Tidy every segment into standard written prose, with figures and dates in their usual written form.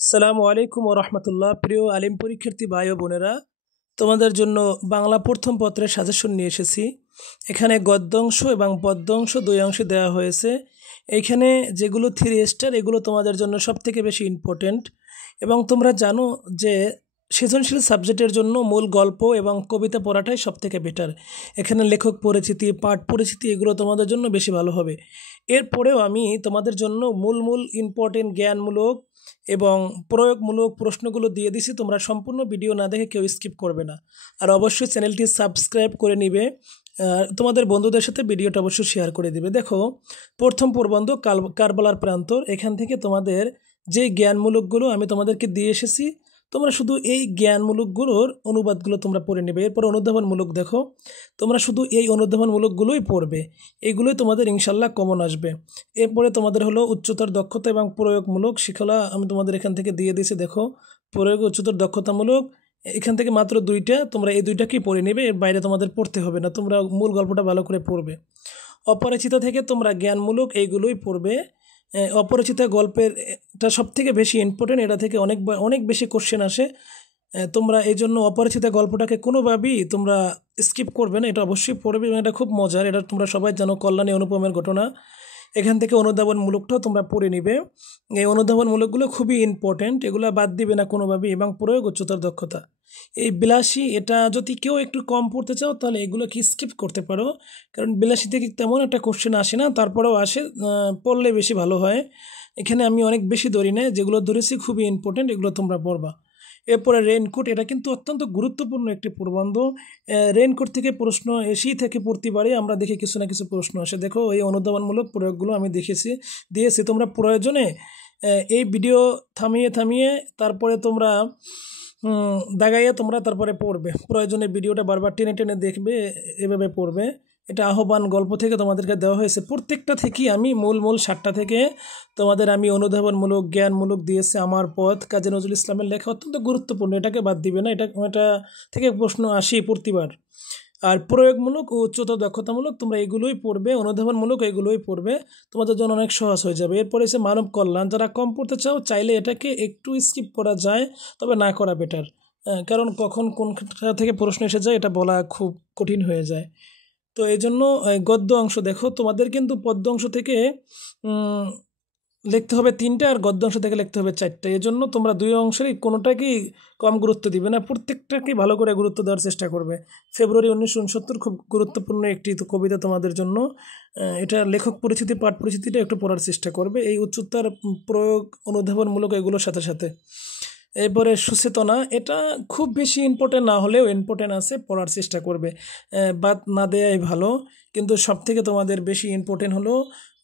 আসসালামু আলাইকুম ওয়া রাহমাতুল্লাহ। প্রিয় আলিম পরীক্ষার্থী ভাই ও বোনেরা, তোমাদের জন্য বাংলা প্রথম পত্রের সাজেশন নিয়ে এসেছি। এখানে গদ্যাংশ এবং পদ্যাংশ দুই অংশে দেওয়া হয়েছে। এইখানে যেগুলো 3 স্টার এগুলো তোমাদের জন্য সবথেকে বেশি ইম্পর্টেন্ট। এবং তোমরা জানো যে সৃজনশীল সাবজেক্টের জন্য মূল গল্প এবং কবিতা পড়াটাই সবথেকে বেটার। এখানে লেখক পরিচিতি, পাঠ পরিচিতি এগুলো তোমাদের জন্য বেশি ভালো হবে। এরপরেও আমি তোমাদের জন্য মূল ইম্পর্টেন্ট জ্ঞানমূলক এবং প্রয়োগমূলক প্রশ্নগুলো দিয়ে দিছি। তোমরা সম্পূর্ণ ভিডিও না দেখে কেউ স্কিপ করবে না। আর অবশ্যই চ্যানেলটি সাবস্ক্রাইব করে নিবে। তোমাদের বন্ধুদের সাথে ভিডিওটা অবশ্যই শেয়ার করে দিবে। দেখো, প্রথম প্রবন্ধ কারবালার প্রান্তর, এখান থেকে তোমাদের যে জ্ঞানমূলকগুলো আমি তোমাদেরকে দিয়ে এসেছি, তোমরা শুধু এই জ্ঞানমূলকগুলোর অনুবাদগুলো তোমরা পড়ে নেবে। এরপর অনুধাবনমূলক দেখো, তোমরা শুধু এই অনুধাবনমূলকগুলোই পড়বে। এইগুলোই তোমাদের ইনশাল্লাহ কমন আসবে। এরপরে তোমাদের হলো উচ্চতর দক্ষতা এবং প্রয়োগমূলক শিখলা, আমি তোমাদের এখান থেকে দিয়ে দিয়েছি। দেখো, প্রয়োগ উচ্চতর দক্ষতামূলক, এখান থেকে মাত্র 2টা, তোমরা এই 2টাকেই পড়ে নেবে। এর বাইরে তোমাদের পড়তে হবে না, তোমরা মূল গল্পটা ভালো করে পড়বে। অপরিচিত থেকে তোমরা জ্ঞানমূলক এইগুলোই পড়বে। অপরিচিত গল্পের এটা সবথেকে বেশি ইম্পর্টেন্ট, এটা থেকে অনেক বেশি কোশ্চেন আসে। তোমরা এই জন্য অপরিচিত গল্পটাকে কোনোভাবেই তোমরা স্কিপ করবে না, এটা অবশ্যই পড়বে এবং এটা খুব মজার। এটা তোমরা সবাই জানো, কল্যাণী অনুপমের ঘটনা। এখান থেকে অনুধাবনমূলকটাও তোমরা পড়ে নিবে। এই অনুধাবনমূলকগুলো খুবই ইম্পর্টেন্ট, এগুলো বাদ দিবে না কোনোভাবেই। এবং প্রয়োগ উচ্চতর দক্ষতা, এই বিলাসী, এটা যদি কেউ একটু কম পড়তে চাও তাহলে এগুলোকে স্কিপ করতে পারো, কারণ বিলাসী থেকে তেমন একটা কোশ্চেন আসে না, তারপরেও আসে, পড়লে বেশি ভালো হয়। এখানে আমি অনেক বেশি ধরি না, যেগুলো ধরেছি খুবই ইম্পর্টেন্ট, এগুলো তোমরা পড়বা। এরপরে রেইনকোট, এটা কিন্তু অত্যন্ত গুরুত্বপূর্ণ একটি প্রবন্ধ। রেইনকোট থেকে প্রশ্ন এসেই থেকে প্রতিবারই আমরা দেখি কিছু না কিছু প্রশ্ন আসে। দেখো, এই অনুধাবনমূলক প্রয়োগগুলো আমি দিয়েছি। তোমরা প্রয়োজনে এই ভিডিও থামিয়ে তারপরে তোমরা দাগাইয়ে তোমরা তারপরে পড়বে। প্রয়োজনে ভিডিওটা বারবার টেনে দেখবে, এভাবে পড়বে। এটা আহ্বান গল্প থেকে তোমাদেরকে দেওয়া হয়েছে। প্রত্যেকটা থেকেই আমি মূল 7টা থেকে তোমাদের আমি অনুধাবনমূলক জ্ঞানমূলক দিয়েছি। আমার পথ, কাজী নজরুল ইসলামের লেখা, অত্যন্ত গুরুত্বপূর্ণ, এটাকে বাদ দিবে না। এটা থেকে প্রশ্ন আসি প্রতিবার। আর প্রয়োগমূলক ও উচ্চতর দক্ষতামূলক তোমরা এগুলোই পড়বে, অনুধাবনমূলক এগুলোই পড়বে, তোমাদের জন্য অনেক সহজ হয়ে যাবে। এরপরে এসে মানব কল্যাণ, যারা কম পড়তে চাও চাইলে এটাকে একটু স্কিপ করা যায়, তবে না করা বেটার। কারণ কখন কোনটা থেকে প্রশ্ন এসে যায় এটা বলা খুব কঠিন হয়ে যায়। তো এই জন্য গদ্য অংশ দেখো, তোমাদের কিন্তু পদ্য অংশ থেকে লিখতে হবে 3টা, আর গদ্য অংশ থেকে লিখতে হবে 4টা। এই জন্য তোমরা 2 অংশেরই কোনোটাকেই কম গুরুত্ব দিবে না, প্রত্যেকটাকেই ভালো করে গুরুত্ব দেওয়ার চেষ্টা করবে। ফেব্রুয়ারি 1969 খুব গুরুত্বপূর্ণ একটি কবিতা তোমাদের জন্য। এটা লেখক পরিচিতি, পাঠ পরিচিতিটা একটু পড়ার চেষ্টা করবে, এই উচ্চতার প্রয়োগ অনুধাবনমূলক এগুলোর সাথে সাথে। এরপরে সুচেতনা, এটা খুব বেশি ইম্পর্টেন্ট না হলেও ইম্পর্টেন্ট আছে, পড়ার চেষ্টা করবে। বাদ না দেয়াই ভালো। কিন্তু সবথেকে তোমাদের বেশি ইম্পর্টেন্ট হলো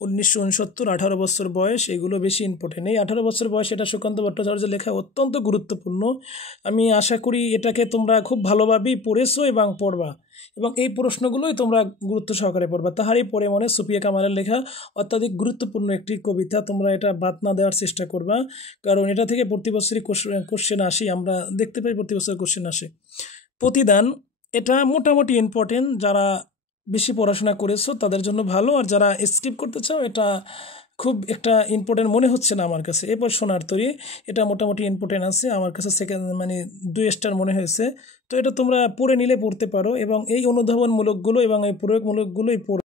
1969, 18 বছর বয়স, এগুলো বেশি ইম্পর্টেন্ট। এই 18 বছর বয়স, এটা সুকান্ত ভট্টাচার্যের লেখা, অত্যন্ত গুরুত্বপূর্ণ। আমি আশা করি এটাকে তোমরা খুব ভালোভাবেই পড়েছো এবং পড়বা, এবং এই প্রশ্নগুলোই তোমরা গুরুত্ব সহকারে পড়বা। তাহারই পরে মনে সুফিয়া কামালের লেখা অত্যাধিক গুরুত্বপূর্ণ একটি কবিতা, তোমরা এটা বাদ না দেওয়ার চেষ্টা করবা, কারণ এটা থেকে প্রতি বছরই কোশ্চেন আসি, আমরা দেখতে পাই প্রতি বছর কোশ্চেন আসে। প্রতিদান, এটা মোটামুটি ইম্পর্টেন্ট, যারা বেশি পড়াশোনা করেছো তাদের জন্য ভালো, আর যারা স্কিপ করতে চাও এটা খুব একটা ইম্পর্টেন্ট মনে হচ্ছে না আমার কাছে। এরপর সোনার তরী, এটা মোটামুটি ইম্পর্টেন্ট আছে আমার কাছে, মানে 2 স্টার মনে হয়েছে। তো এটা তোমরা পড়ে নিলে পড়তে পারো, এবং এই অনুধাবনমূলকগুলো এবং এই প্রয়োগমূলকগুলোই